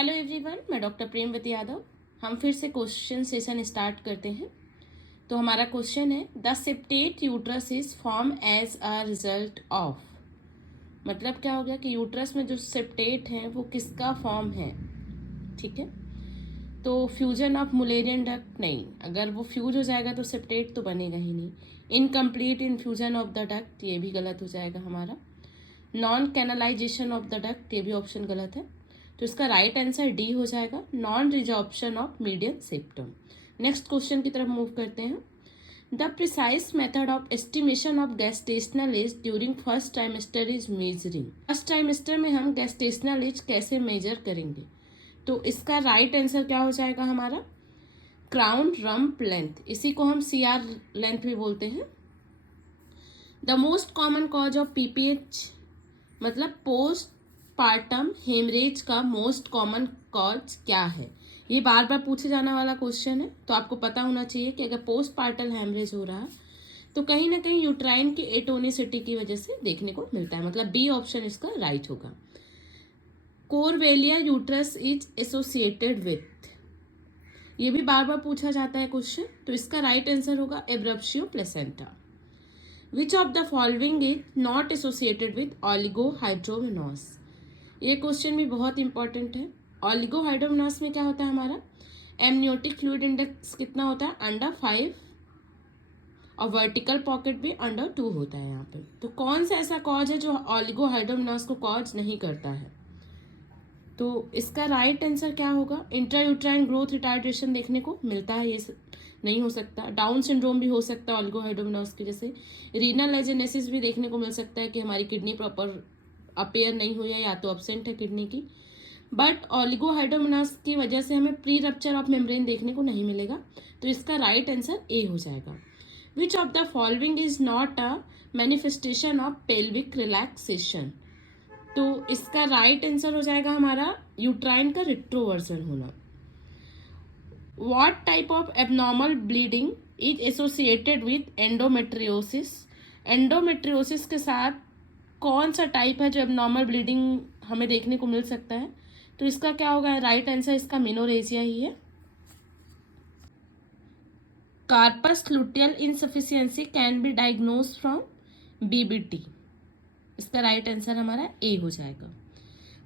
Hello everyone, मैं doctor Premvati Yadav. हम फिर से क्वेश्चन सेशन स्टार्ट करते हैं। तो हमारा क्वेश्चन है, the septate uterus is form as a result of. मतलब क्या हो गया कि यूट्रस में जो सेप्टेट है वो किसका फॉर्म है। ठीक है, तो फ्यूजन ऑफ मुलेरियन डक्ट नहीं, अगर वो फ्यूज हो जाएगा तो सेप्टेट तो बनेगा ही नहीं। Incomplete infusion of the duct, ये भी गलत हो जाएगा हमारा। Non canalisation of the duct, ये भी ऑप्शन गलत है। तो इसका राइट आंसर डी हो जाएगा, non resorption of median septum. Next question की तरफ मूव करते हैं। The precise method of estimation of gestational age during first trimester is measuring. First trimester में हम गैस्टेशनल एज कैसे मेजर करेंगे? तो इसका राइट आंसर क्या हो जाएगा हमारा, क्राउन रम्प लेंथ, इसी को हम CR लेंथ भी बोलते हैं। The most common cause of PPH मतलब पोस्ट पार्टम हेमरेज का मोस्ट कॉमन कॉज क्या है? ये बार बार पूछे जाने वाला क्वेश्चन है, तो आपको पता होना चाहिए कि अगर पोस्ट पार्टल हेमरेज हो रहा है तो कहीं ना कहीं यूट्राइन की एटोनिसिटी की वजह से देखने को मिलता है, मतलब बी ऑप्शन इसका राइट होगा। कोरवेलिया यूट्रस इज एसोसिएटेड विथ, ये भी बार बार पूछा जाता है क्वेश्चन, तो इसका राइट आंसर होगा abruptio placenta. Which of the following is not associated with oligohydramnios, ये क्वेश्चन भी बहुत इंपॉर्टेंट है। ऑलिगोहाइड्रोमेनोस में क्या होता है हमारा, एमनियोटिक फ्लूइड इंडेक्स कितना होता है, अंडर 5, और वर्टिकल पॉकेट भी अंडर 2 होता है यहाँ पे। तो कौन सा ऐसा कॉज है जो ऑलिगोहाइड्रोमेनोस को कॉज नहीं करता है? तो इसका राइट आंसर क्या होगा, इंट्रायूट्राइन ग्रोथ रिटार्डेशन देखने को मिलता है, ये नहीं हो सकता। डाउन सिंड्रोम भी हो सकता है ऑलिगोहाइड्रोमेनोस की, जैसे रीनल एजेनेसिस भी देखने को मिल सकता है कि हमारी किडनी प्रॉपर अपेयर नहीं हुई है या तो अब्सेंट है किडनी की। बट ऑलिगोहाइड्रोमेनोस की वजह से हमें प्री रप्चर ऑफ मेम्ब्रेन देखने को नहीं मिलेगा, तो इसका राइट आंसर ए हो जाएगा। विच of the following is not a manifestation of pelvic relaxation, तो इसका राइट आंसर हो जाएगा हमारा यूट्राइन का रिट्रोवर्सन होना। What type of abnormal bleeding is associated with endometriosis, endometriosis के साथ कौन सा टाइप है जो एबनॉर्मल ब्लीडिंग हमें देखने को मिल सकता है? तो इसका क्या होगा, राइट आंसर इसका मेनोरेजिया ही है। Corpus luteal insufficiency can be diagnose from BBT, इसका राइट आंसर हमारा ए हो जाएगा।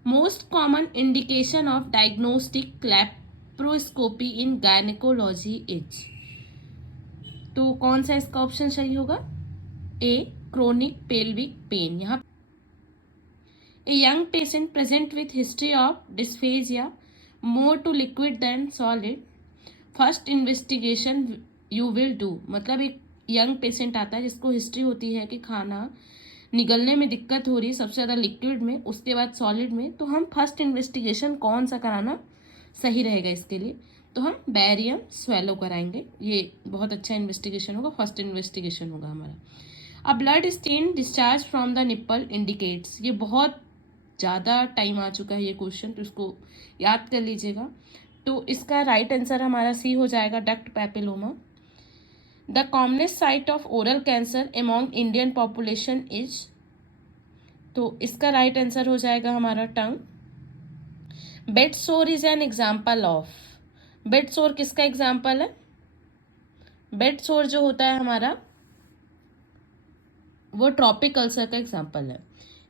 Most common indication of diagnostic laparoscopy in gynaecology is, तो कौन सा इसका ऑप्शन सही होगा, ए क्रोनिक पेल्विक पेन। यहाँ A young patient present with history of dysphagia, more to liquid than solid. First investigation you will do, मतलब एक young patient आता है जिसको हिस्ट्री होती है कि खाना निगलने में दिक्कत हो रही है, सबसे ज़्यादा लिक्विड में, उसके बाद सॉलिड में, तो हम फर्स्ट इन्वेस्टिगेशन कौन सा कराना सही रहेगा इसके लिए? तो हम बैरियम स्वेलो कराएंगे, ये बहुत अच्छा इन्वेस्टिगेशन होगा, फर्स्ट इन्वेस्टिगेशन होगा हमारा। A blood stain discharge from the nipple indicates, ये बहुत ज़्यादा टाइम आ चुका है ये क्वेश्चन, तो इसको याद कर लीजिएगा। तो इसका राइट आंसर हमारा सी हो जाएगा, duct papilloma. The commonest site of oral cancer among Indian population is, तो इसका राइट आंसर हो जाएगा हमारा tongue. Bed sore is an example of, bed sore किसका एग्जाम्पल है? बेड सोर जो होता है हमारा वो ट्रॉपिक अल्सर का एग्जाम्पल है।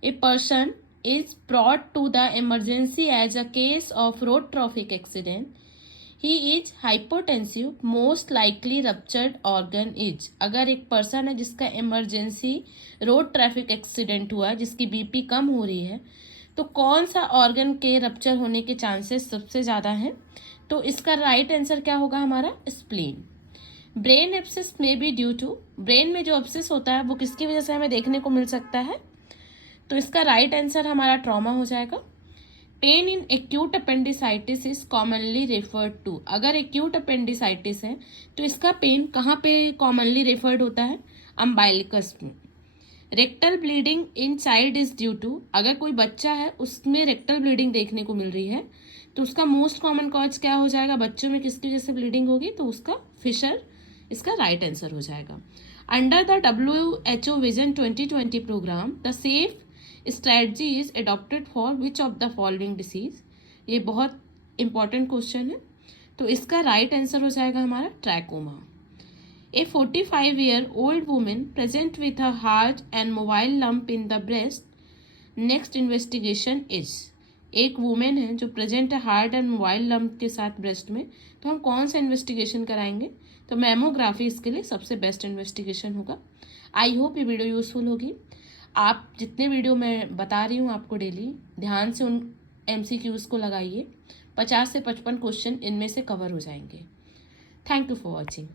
A person is brought to the emergency as a case of road traffic accident. He is hypotensive, most likely ruptured organ is, अगर एक पर्सन है जिसका इमरजेंसी रोड ट्रैफिक एक्सीडेंट हुआ है, जिसकी BP कम हो रही है, तो कौन सा ऑर्गन के रप्चर होने के चांसेस सबसे ज़्यादा हैं? तो इसका राइट आंसर क्या होगा हमारा, स्प्लीन। ब्रेन एब्सेस में बी ड्यू टू, ब्रेन में जो एब्सेस होता है वो किसकी वजह से हमें देखने को मिल सकता है? तो इसका राइट आंसर हमारा ट्रॉमा हो जाएगा। Pain in acute appendicitis is commonly referred to, अगर एक्यूट अपेंडिसाइटिस है तो इसका पेन कहाँ पे कॉमनली रेफर्ड होता है? अम्बाइलिकस में। Rectal bleeding in child is due to, अगर कोई बच्चा है उसमें रेक्टल ब्लीडिंग देखने को मिल रही है तो उसका मोस्ट कॉमन कॉज क्या हो जाएगा? बच्चों में किसकी वजह से ब्लीडिंग होगी? तो उसका फिशर, इसका राइट आंसर हो जाएगा। Under the WHO vision 2020 programme the safe strategy is adopted for which of the following disease, ये बहुत इम्पॉर्टेंट क्वेश्चन है। तो इसका राइट आंसर हो जाएगा हमारा trachoma. A 45-year-old woman present with a heart and mobile lump in the breast. Next investigation is, एक women है जो प्रेजेंट है हार्ट एंड मोबाइल लम्प के साथ ब्रेस्ट में, तो हम कौन सा इन्वेस्टिगेशन कराएंगे? तो मैमोग्राफी इसके लिए सबसे बेस्ट इन्वेस्टिगेशन होगा। आई होप ये वीडियो यूज़फुल होगी। आप जितने वीडियो मैं बता रही हूँ आपको डेली, ध्यान से उन MCQs को लगाइए। 50 से 55 क्वेश्चन इनमें से कवर हो जाएंगे। Thank you for watching.